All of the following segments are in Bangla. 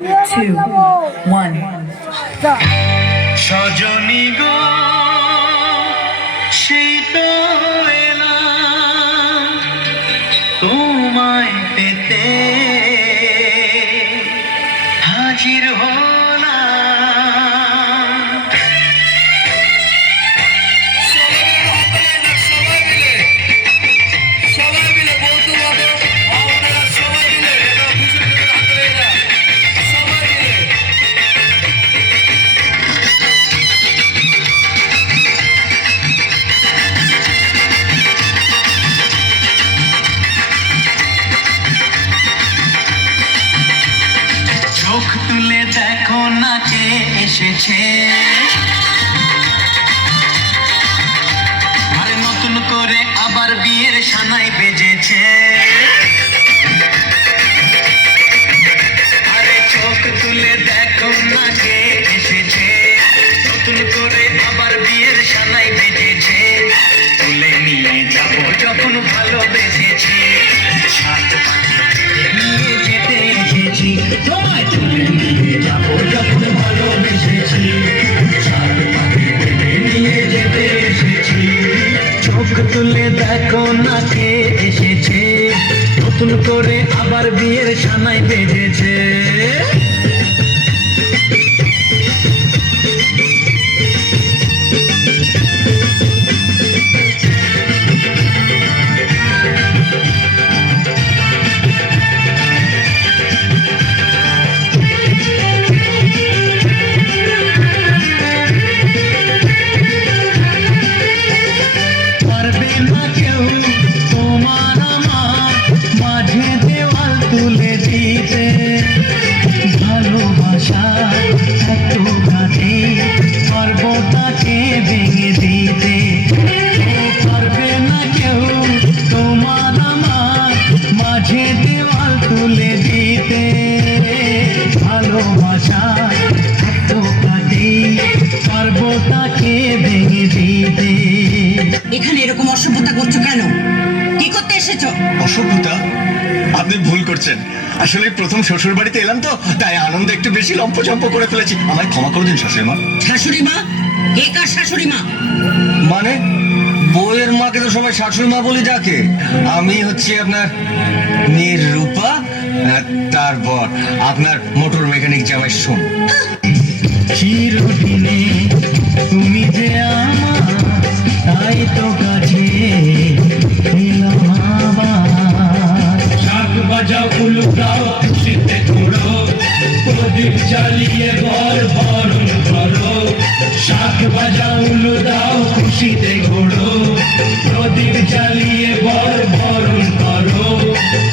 2, 1. সজনী গো সেই তো এলাম তোমায় পেতে হাজির হলাম। চোখ তুলে দেখো না কে এসেছে, আরে নতুন করে আবার বিয়ের সানাই বেজেছে। আরে চোখ তুলে দেখো না কে এসেছে, নতুন করে আবার বিয়ের সানাই বেজেছে। তুলে নিয়ে যাবো যখন ভালোবেসেছি, সাত পাখি নিয়ে যেতে এসেছি। তোমায় তুলে নিয়ে যাবো যখন ভালোবেসেছি, সাত পাখি নিয়ে যেতে এসেছি। চোখ তুলে দেখো না কে এসেছে, নতুন করে আবার বিয়ের সানাই বেজেছে। পারবে না কেউ তোমার আমার মাঝে দেওয়াল তুলে দিতে, ভালোবাসা এত ঘাটে পর্বতাকে ভেঙে দিতে। পারবে না কেউ তোমার আমার মাঝে দেওয়াল তুলে দিতে, ভালোবাসা এত ঘাটে পর্বতাকে ভেঙে দিতে। এখানে এরকম অসভ্যতা করছো কেন? কি করতে এসেছো? অসভ্যতা? আপনি ভুল করছেন। আসলে প্রথম শ্বশুর বাড়িতে এলাম তো, তাই আনন্দে একটু বেশি লম্পচম্প করে ফেলেছি। আমায় ক্ষমা করে দিন শাশুড়ি মা। শাশুড়ি মা? কে কার শাশুড়ি মা? মানে বউয়ের মাকে তো সবাই শাশুড়ি মা বলে ডাকে। আমি হচ্ছে আপনার নিরূপা, তারপর আপনার মোটর মেকানিক জামাই সোম। চিরদিনে তুমি যে আমার, তাই তো কাছে এলাম আবার। শাক বাজাও উলুটাও খুশিতে ঘোরো, প্রদীপ জ্বালিয়ে ঘর বরণ করো। শাক বাজাও উলুটাও খুশিতে ঘোরো, প্রদীপ জ্বালিয়ে ঘর বরণ করো।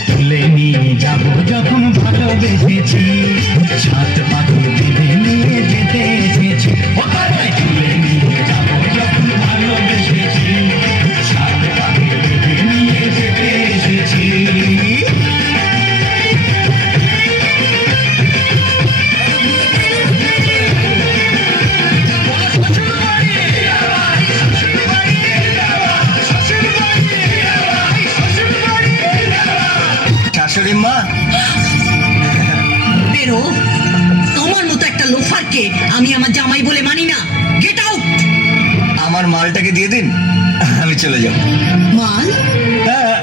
তুলে নিয়ে যাবো যখন ভালোবেসেছি, সাত পাখি বেঁধে নিয়ে যেতে এসেছি। ওখানে তুলে নিয়ে যাবো যখন ভালোবেসেছি, সাত পাখি বেঁধে নিয়ে যেতে এসেছি। শাশুড়ি মা, বেরো। তোমার মতো একটা লোফারকে আমি আমার জামাই বলে মানি না। Get out. আমার মালটাকে দিয়ে দিন, আমি চলে যাব। মাল? হ্যাঁ,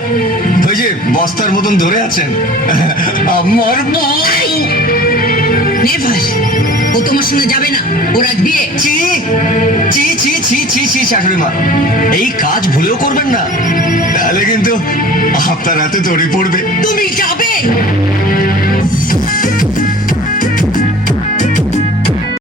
ওই যে বস্তার মতন ধরে আছেন, আমার বউ। নেভার। ও তোমার সঙ্গে যাবে না। ওর আজ বিয়ে। ছি ছি ছি ছি ছি ছি শাশুড়ি মা, এই কাজ ভুলেও করবেন না, তাহলে কিন্তু আপনার হাতে দড়ি পড়বে। তুমি যাবে?